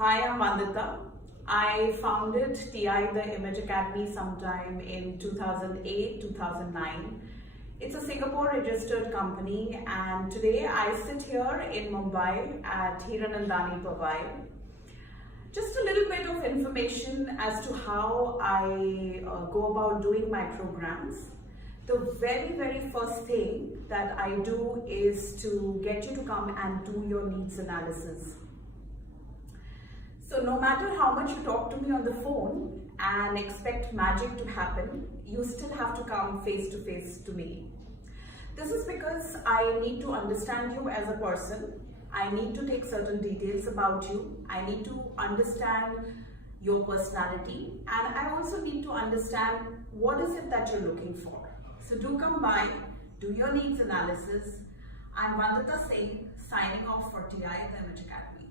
Hi, I'm Vandita. I founded TI, the Image Academy, sometime in 2008, 2009. It's a Singapore registered company, and today I sit here in Mumbai at Hiranandani Powai. Just a little bit of information as to how I go about doing my programs. The very first thing that I do is to get you to come and do your needs analysis. So no matter how much you talk to me on the phone and expect magic to happen, you still have to come face to face to me. This is because I need to understand you as a person. I need to take certain details about you. I need to understand your personality, and I also need to understand what is it that you're looking for. So do come by, do your needs analysis. I'm Vandita Singh, signing off for TI, the Image Academy.